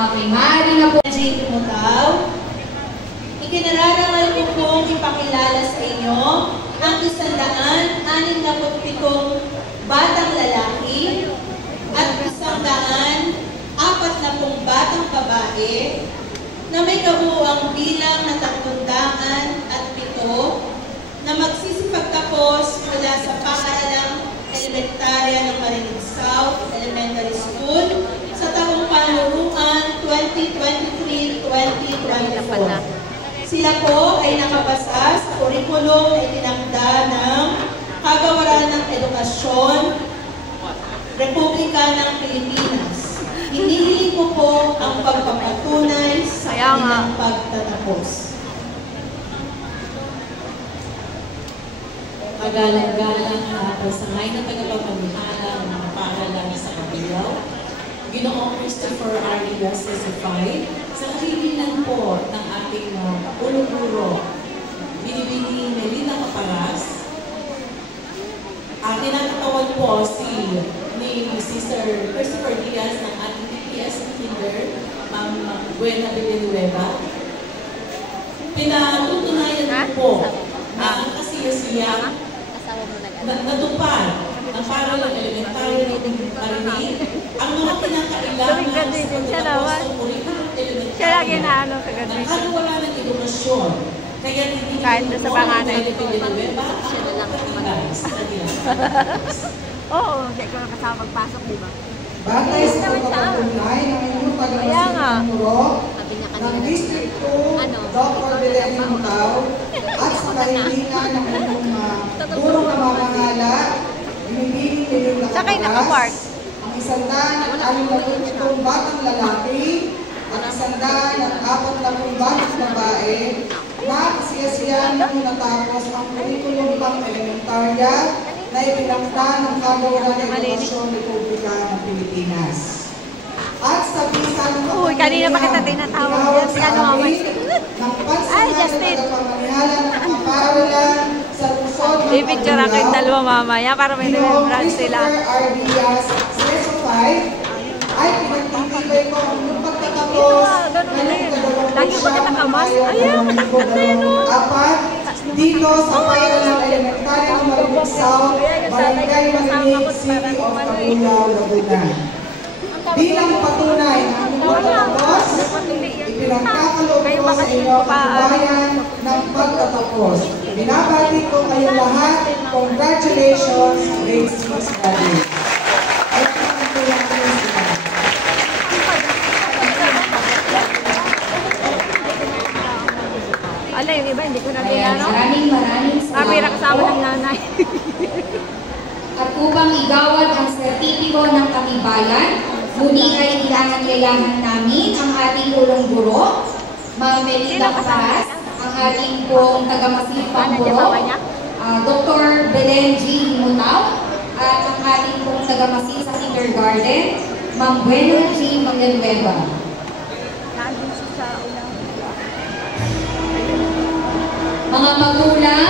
Maaari na po. Jake Mutaw, ikinararangal ko pong ipakilala sa inyo ang 167 batang lalaki at 140 batang babae na may kabuuang bilang na 307 na magsisipagtapos mula sa paaralang elementarya ng Marinig South Elementary School sa taong panuruan 2023-2024. Sila po ay nakabasa sa kurikulum na itinakda ng Kagawaran ng Edukasyon, Republika ng Pilipinas. Hinihiling ko po ang pagpapatunay sa kanilang pagtatapos. Magalang-galang na pagsangay na tagapagpamihala ng mga paaralan sa Kabilaw, Ginoong Christopher R. Diaz specified sa kahilingan po ng ating ulo-guro, Binibini Melina Caparas. Tinatawag po ni Sister Christopher Diaz ng ating TPS Kinder, Ma'am Buena Villanueva. Pinatutunayan po na ang kasiyasiyan natupad ng paralang elementaryo ng Marinig ang mga kinakailangan sa pagtatapos ng kurikulum elementaryo ng kagawa ng edukasyon. Kaya hindi kahit na sa panganay ko Villanueva ang patibay sa kanilang. Oo, hindi ko kasama magpasok, di ba? Batay sa pagpapatunay ng inyong pagmamasimulo ng District 2, Dr. Belen Mutaw, at sa kahilingan ng inyong gurong namamahala, Binibini Melina Caparas, ang 167 batang lalaki at 140 batang babae na kasiyasiyan nung natapos ang kurikulum pang elementarya na ipinakda ng Kagawaran ng Edukasyon Republika ng Pilipinas. At sa bisa ng kanina pa kita tinatawag yan, si ano naman. ng pansinay na tagapamamahala ng mga paaralan sa lungsod ng I-picture ako yung dalawa mamaya para may remembrance sila. R. Diaz specified ay pinagtitibay ko ang pagtatapos lagi ba kita kamas? Ayan, matakot na yun o. Dito sa paaralang elementarya ng Marinig South, Barangay Marinig, City of Cabulaw, Laguna. Bilang patunay ng pagtatapos, ipinagkakaloob ko sa inyo ang katibayan ng pagtatapos. Binabati ko kayong lahat. Congratulations, grade 6 graduates. Ala, yung iba, hindi ko na tinano. Maraming Kapira salamat kasama po. ng nanay. At upang igawad ang sertipiko ng katibayan, muli ay ilangan-kailangan namin ang ating ulong guro, Ma'am Melina Caparas, ang ating pong taga-masipang guro, Dr. Belen G. Mutaw, at ang ating pong taga-masip sa kindergarten, Ma'am Buena G. Villanueva. Mga magulang,